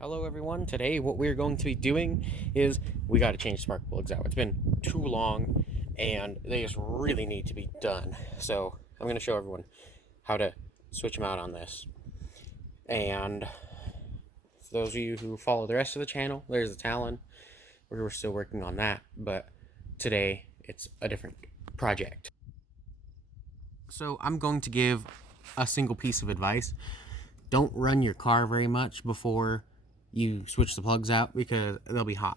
Hello everyone, today what we're going to be doing is we got to change spark plugs out. It's been too long and they just really need to be done. So I'm going to show everyone how to switch them out on this. And for those of you who follow the rest of the channel, there's the Talon. We're still working on that, but today it's a different project. So I'm going to give a single piece of advice. Don't run your car very much before you switch the plugs out because they'll be hot.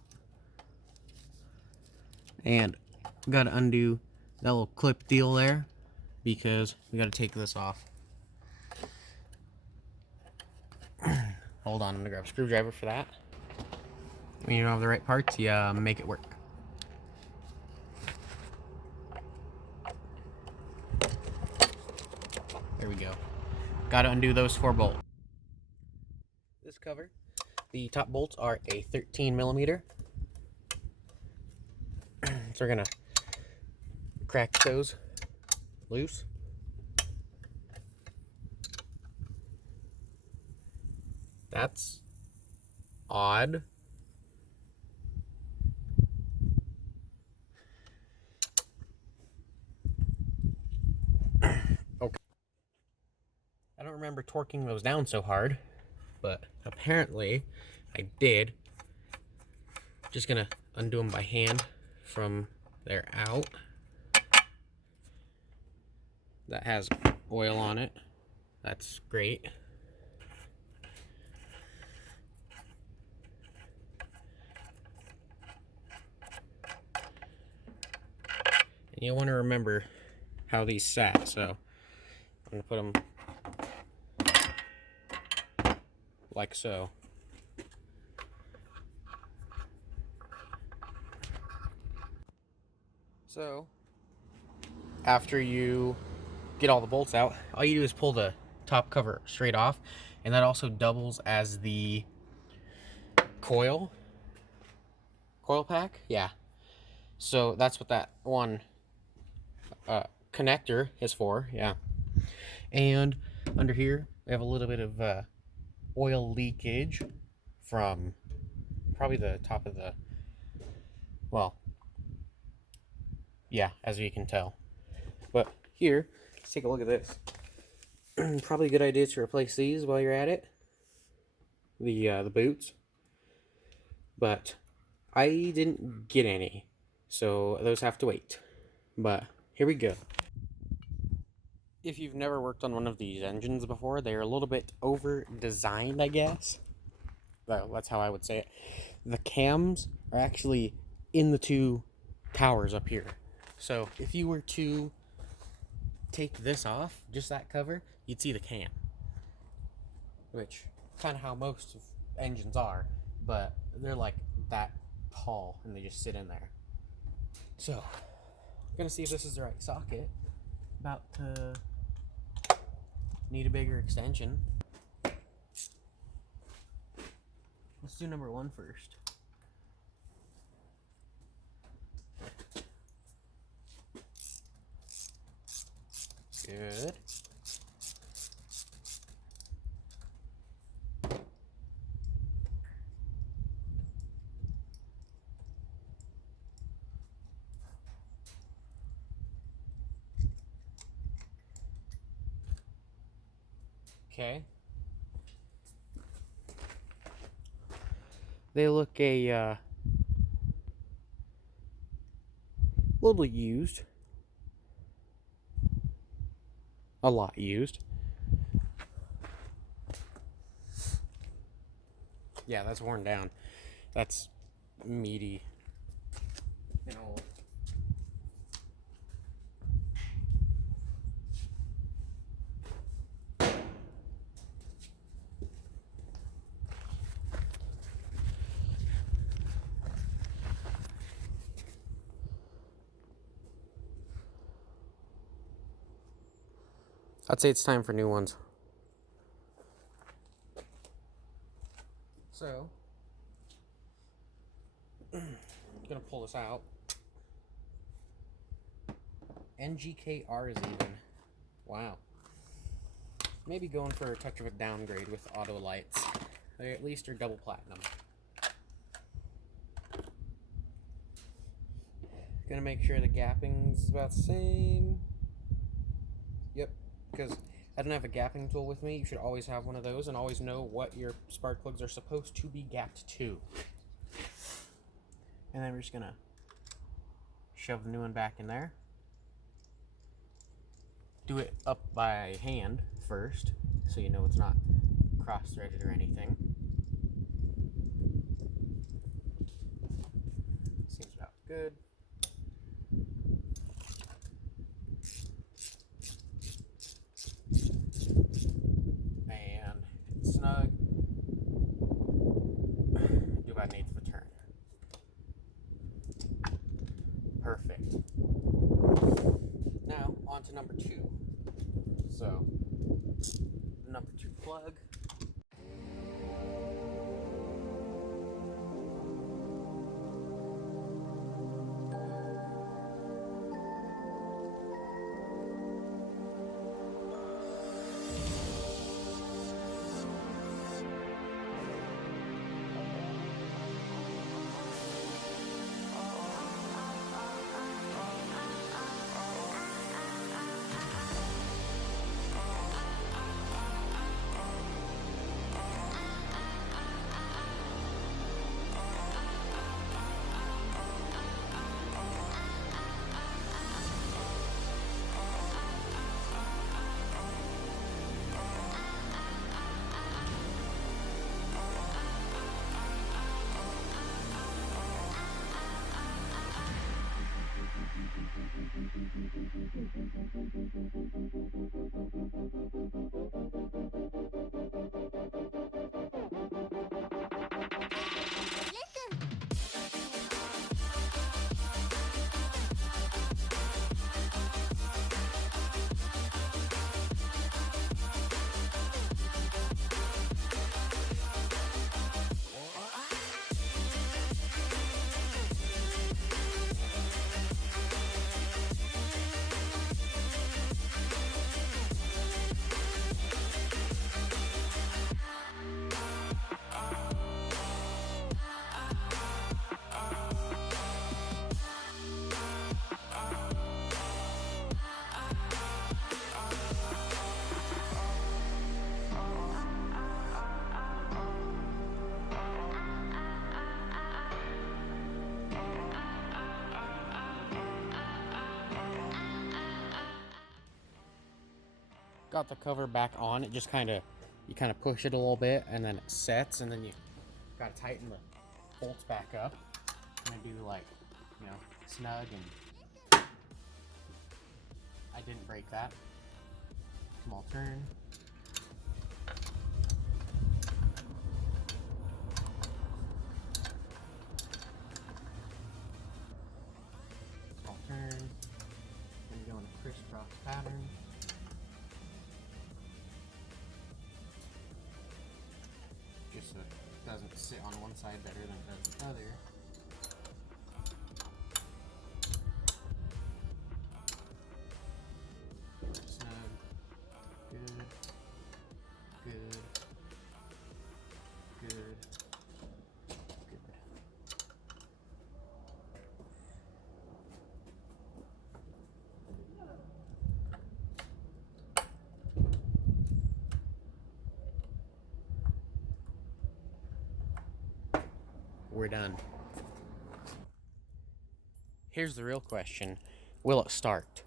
And we got to undo that little clip deal there because we got to take this off. Hold on, I'm gonna grab a screwdriver for that. When you don't have the right parts, you make it work. There we go. Got to undo those 4 bolts. This cover, the top bolts are a 13 millimeter. So we're gonna crack those loose. That's odd. Okay. I don't remember torquing those down so hard, but apparently I did. Just gonna undo them by hand from there out. That has oil on it. That's great. And you want to remember how these sat, so I'm gonna put them like so. So after you get all the bolts out, all you do is pull the top cover straight off, and that also doubles as the coil pack. Yeah, so that's what that one connector is for. Yeah, and under here we have a little bit of oil leakage from probably the top of the, well, yeah, as you can tell. But here, let's take a look at this. Probably a good idea to replace these while you're at it. The boots. But I didn't get any, so those have to wait. But here we go. If you've never worked on one of these engines before, they're a little bit over-designed, I guess. That's how I would say it. The cams are actually in the 2 towers up here. So if you were to take this off, just that cover, you'd see the cam. Which, kind of how most engines are, but they're like that tall and they just sit in there. So, I'm gonna see if this is the right socket. About to need a bigger extension. Let's do number 1 first. Good. Okay. They look a little used. A lot used. Yeah, that's worn down. That's meaty and old. I'd say it's time for new ones. So, I'm gonna pull this out. NGKR is even. Wow. Maybe going for a touch of a downgrade with auto lights. They at least are double platinum. Gonna make sure the gapping's about the same. Yep, because I don't have a gapping tool with me. You should always have one of those and always know what your spark plugs are supposed to be gapped to. And then we're just gonna shove the new one back in there. Do it up by hand first, so you know it's not cross-threaded or anything. Seems about good. And it's snug. Do about 1/8 of a turn. Perfect. Now, on to number 2. So, number 2 plug. Got the cover back on. It just you kind of push it a little bit and then it sets, and then you gotta tighten the bolts back up. I'm gonna do like, snug, and I didn't break that. Small turn. Small turn. Gonna go in a crisscross pattern. Just so it doesn't sit on one side better than it does the other. Snug. Good. Good. Good. Good. We're done. Here's the real question. Will it start?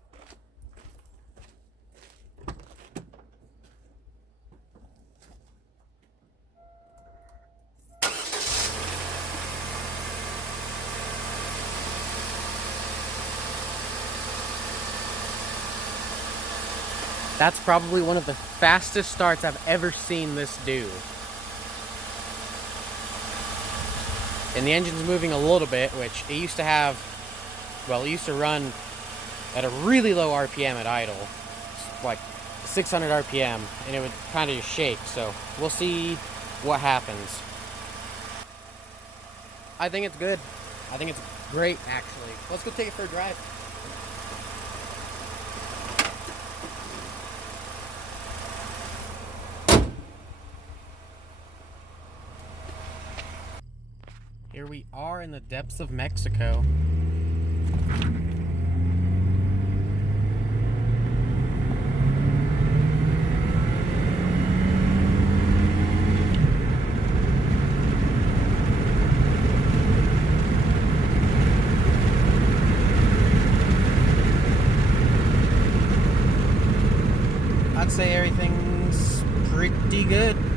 That's probably one of the fastest starts I've ever seen this do. And the engine's moving a little bit, which it used to have, it used to run at a really low RPM at idle, like 600 RPM, and it would kind of just shake, so we'll see what happens. I think it's good. I think it's great, actually. Let's go take it for a drive. Here we are in the depths of Mexico. I'd say everything's pretty good.